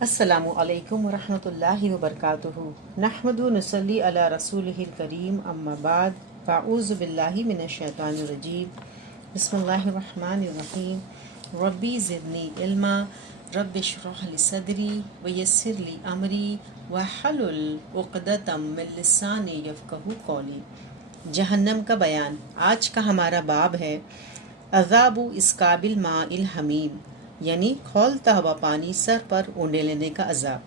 السلام علیکم ورحمۃ اللہ وبرکاتہ نحمد نصلی علی رسول الکریم اما بعد فاعوذ باللہ من الشیطان الرجیم بسم اللہ الرحمن الرحیم ربی زدنی علما رب اشرح لی صدری ویسر لی امری واحلل عقدۃ من لسانی یفقہوا قولی۔ جہنم کا بیان۔ آج کا ہمارا باب ہے عذاب اسکاب الماء الحمیم، یعنی کھولتا ہوا پانی سر پر اونڈے لینے کا عذاب۔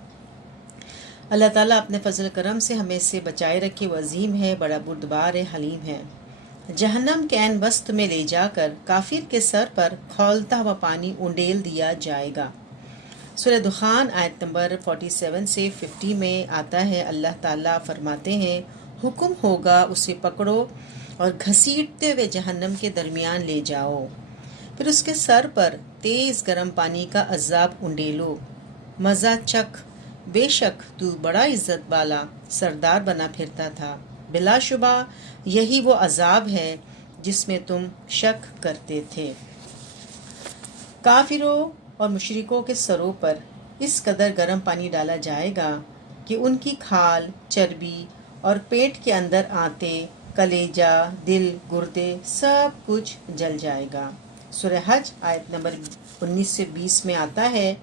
اللہ تعالیٰ اپنے فضل کرم سے ہمیں سے بچائے رکھے، وہ عظیم ہے، بڑا بردبار ہے، حلیم ہے۔ جہنم کے عین وسط میں لے جا کر کافر کے سر پر کھولتا ہوا پانی اونڈیل دیا جائے گا۔ سورہ دخان آیت نمبر 47 سے 50 میں آتا ہے، اللہ تعالیٰ فرماتے ہیں، حکم ہوگا اسے پکڑو اور گھسیٹتے ہوئے جہنم کے درمیان لے جاؤ، پھر اس کے سر پر تیز گرم پانی کا عذاب انڈیلو، مزہ چکھ، بے شک تو بڑا عزت والا سردار بنا پھرتا تھا، بلا شبہ یہی وہ عذاب ہے جس میں تم شک کرتے تھے۔ کافروں اور مشرکوں کے سروں پر اس قدر گرم پانی ڈالا جائے گا کہ ان کی کھال، چربی اور پیٹ کے اندر آنتے، کلیجہ، دل، گردے سب کچھ جل جائے گا۔ سورہ حج آیت نمبر 19 سے 20 میں آتا ہے،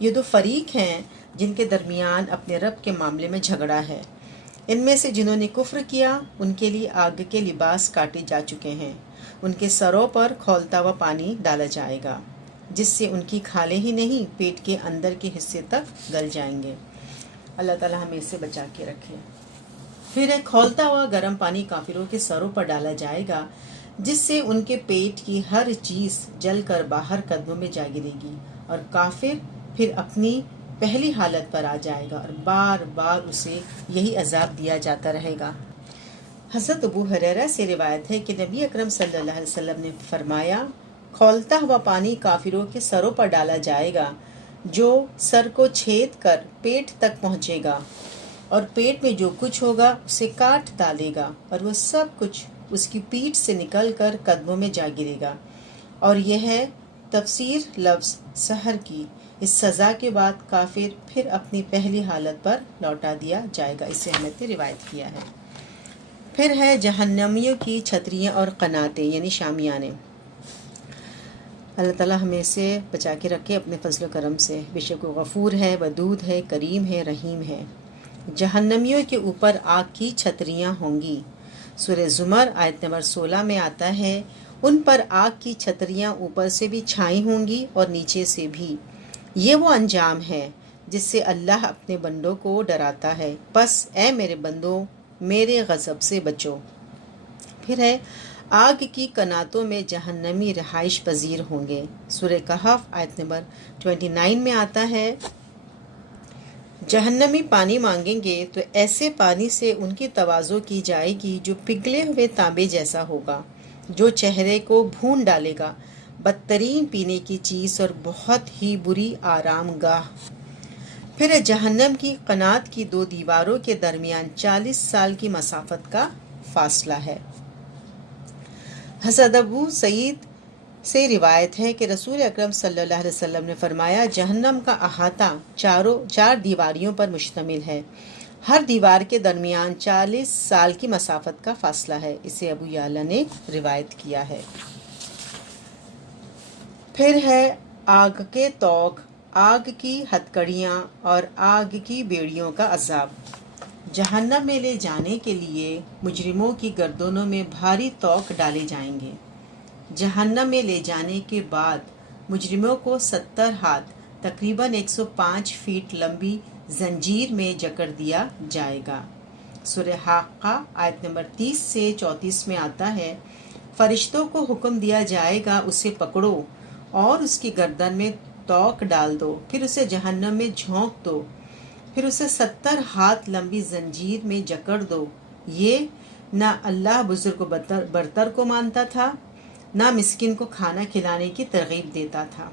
یہ دو فریق ہیں جن کے درمیان اپنے رب کے معاملے میں جھگڑا ہے۔ ان میں سے جنہوں نے کفر کیا ان کے لیے آگ کے لباس کاٹے جا چکے ہیں، ان کے سروں پر کھولتا ہوا پانی ڈالا جائے گا جس سے ان کی کھالیں ہی نہیں پیٹ کے اندر کے حصے تک گل جائیں گے۔ اللہ تعالیٰ ہمیں اس سے بچا کے رکھے۔ پھر ایک کھولتا ہوا گرم پانی کافروں کے سروں پر ڈالا جائے گا جس سے ان کے پیٹ کی ہر چیز جل کر باہر قدموں میں جا گرے گی، اور کافر پھر اپنی پہلی حالت پر آ جائے گا اور بار بار اسے یہی عذاب دیا جاتا رہے گا۔ حضرت ابو ہریرہ سے روایت ہے کہ نبی اکرم صلی اللہ علیہ وسلم نے فرمایا، کھولتا ہوا پانی کافروں کے سروں پر ڈالا جائے گا جو سر کو چھید کر پیٹ تک پہنچے گا، اور پیٹ میں جو کچھ ہوگا اسے کاٹ ڈالے گا، اور وہ سب کچھ اس کی پیٹھ سے نکل کر قدموں میں جا گرے گا۔ اور یہ ہے تفسیر لفظ سحر کی۔ اس سزا کے بعد کافر پھر اپنی پہلی حالت پر لوٹا دیا جائے گا، اسے احمد نے روایت کیا ہے۔ پھر ہے جہنمیوں کی چھتریاں اور قناتیں، یعنی شامیانے۔ اللہ تعالیٰ ہمیں سے بچا کے رکھے اپنے فضل و کرم سے، بے شک وہ غفور ہے، ودود ہے، کریم ہے، رحیم ہے۔ جہنمیوں کے اوپر آگ کی چھتریاں ہوں گی۔ سورہ زمر آیت نمبر 16 میں آتا ہے، ان پر آگ کی چھتریاں اوپر سے بھی چھائی ہوں گی اور نیچے سے بھی۔ یہ وہ انجام ہے جس سے اللہ اپنے بندوں کو ڈراتا ہے، بس اے میرے بندوں میرے غضب سے بچو۔ پھر ہے آگ کی کناتوں میں جہنمی رہائش پذیر ہوں گے۔ سورہ کہف آیت نمبر 29 میں آتا ہے، جہنمی پانی مانگیں گے تو ایسے پانی سے ان کی تواضع کی جائے گی جو پگھلے ہوئے تانبے جیسا ہوگا، جو چہرے کو بھون ڈالے گا، بدترین پینے کی چیز اور بہت ہی بری آرام گاہ۔ پھر جہنم کی قنات کی دو دیواروں کے درمیان 40 سال کی مسافت کا فاصلہ ہے۔ حضرت ابو سعید سے روایت ہے کہ رسول اکرم صلی اللہ علیہ وسلم نے فرمایا، جہنم کا احاطہ چار دیواریوں پر مشتمل ہے، ہر دیوار کے درمیان 40 سال کی مسافت کا فاصلہ ہے، اسے ابو یعلا نے روایت کیا ہے۔ پھر ہے آگ کے توق، آگ کی ہتکڑیاں اور آگ کی بیڑیوں کا عذاب۔ جہنم میں لے جانے کے لیے مجرموں کی گردنوں میں بھاری توق ڈالے جائیں گے۔ جہنم میں لے جانے کے بعد مجرموں کو 70 ہاتھ تقریباً 105 فیٹ لمبی زنجیر میں جکڑ دیا جائے گا۔ سورہ حاقہ آیت نمبر 30 سے 34 میں آتا ہے، فرشتوں کو حکم دیا جائے گا، اسے پکڑو اور اس کی گردن میں توق ڈال دو، پھر اسے جہنم میں جھونک دو، پھر اسے 70 ہاتھ لمبی زنجیر میں جکڑ دو۔ یہ نہ اللہ بزرگ و برتر کو مانتا تھا، نہ مسکین کو کھانا کھلانے کی ترغیب دیتا تھا۔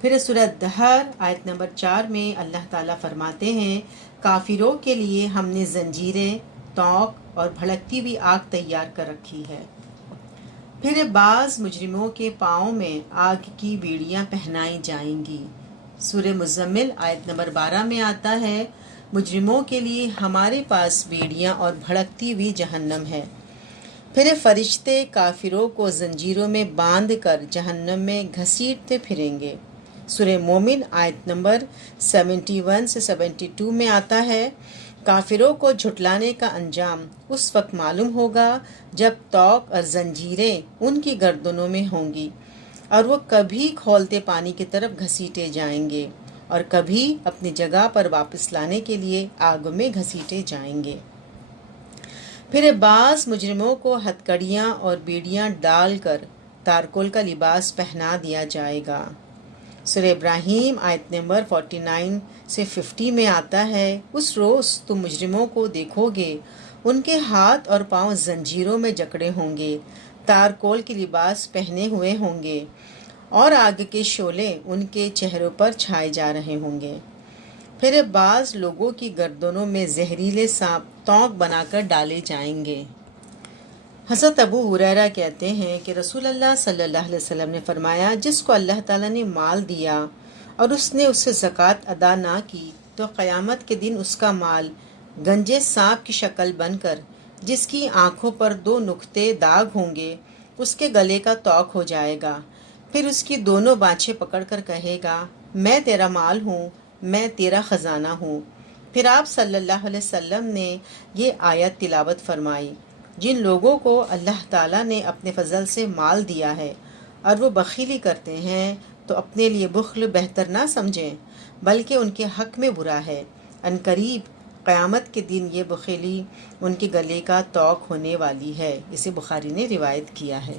پھر سورہ دہر آیت نمبر 4 میں اللہ تعالیٰ فرماتے ہیں، کافروں کے لیے ہم نے زنجیریں، توق اور بھڑکتی ہوئی آگ تیار کر رکھی ہے۔ پھر بعض مجرموں کے پاؤں میں آگ کی بیڑیاں پہنائی جائیں گی، سورہ مزمل آیت نمبر 12 میں آتا ہے، مجرموں کے لیے ہمارے پاس بیڑیاں اور بھڑکتی ہوئی جہنم ہے، پھر فرشتے کافروں کو زنجیروں میں باندھ کر جہنم میں گھسیٹتے پھریں گے۔ سورہ مومن آیت نمبر 71 سے 72 میں آتا ہے، کافروں کو جھٹلانے کا انجام اس وقت معلوم ہوگا جب طوق اور زنجیریں ان کی گردنوں میں ہوں گی، اور وہ کبھی کھولتے پانی کی طرف گھسیٹے جائیں گے اور کبھی اپنی جگہ پر واپس لانے کے لیے آگ میں گھسیٹے جائیں گے۔ پھر بعض مجرموں کو ہتکڑیاں اور بیڑیاں ڈال کر تارکول کا لباس پہنا دیا جائے گا۔ سورہ ابراہیم آیت نمبر 49 سے 50 میں آتا ہے، اس روز تم مجرموں کو دیکھو گے، ان کے ہاتھ اور پاؤں زنجیروں میں جکڑے ہوں گے، تارکول کے لباس پہنے ہوئے ہوں گے، اور آگ کے شعلے ان کے چہروں پر چھائے جا رہے ہوں گے۔ پھر بعض لوگوں کی گردنوں میں زہریلے سانپ تونک بنا کر ڈالے جائیں گے۔ حضرت ابو ہریرہ کہتے ہیں کہ رسول اللہ صلی اللہ علیہ وسلم نے فرمایا، جس کو اللہ تعالیٰ نے مال دیا اور اس نے اس سے زکوٰۃ ادا نہ کی تو قیامت کے دن اس کا مال گنجے سانپ کی شکل بن کر، جس کی آنکھوں پر 2 نقطے داغ ہوں گے، اس کے گلے کا طوق ہو جائے گا، پھر اس کی دونوں بانچیں پکڑ کر کہے گا، میں تیرا مال ہوں، میں تیرا خزانہ ہوں۔ پھر آپ صلی اللہ علیہ وسلم نے یہ آیت تلاوت فرمائی، جن لوگوں کو اللہ تعالیٰ نے اپنے فضل سے مال دیا ہے اور وہ بخیلی کرتے ہیں تو اپنے لیے بخل بہتر نہ سمجھیں بلکہ ان کے حق میں برا ہے۔ عنقریب قیامت کے دن یہ بخیلی ان کے گلے کا طوق ہونے والی ہے۔ اسے بخاری نے روایت کیا ہے۔